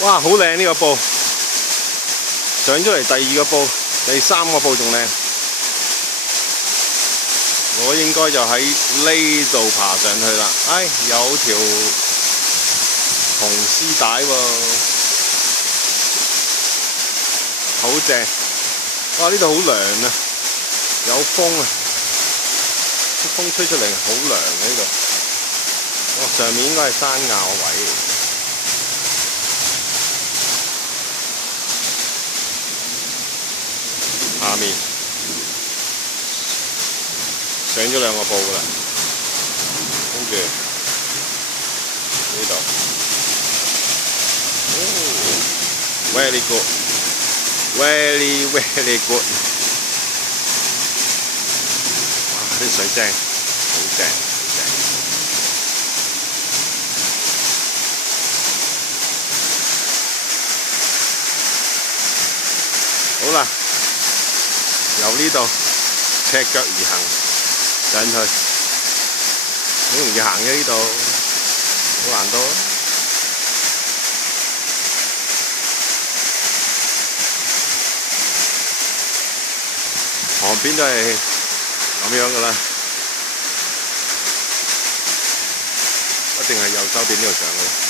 哇，好靚呢個步，上咗嚟第二個步，第三個步仲靚。我應該就喺呢度爬上去啦。唉，有條紅絲帶喎，好正。哇！呢度好涼啊，有風啊，啲風吹出嚟好涼啊呢度。哦，上面應該係山坳位。下面上咗2個步㗎啦，跟住呢度，very good，very good， 哇！啲水正，好正，好正。好啦。由呢度赤腳而行上去，好容易行嘅呢度，好難到啊！旁邊都係咁樣噶啦，一定係右手邊呢度上嘅。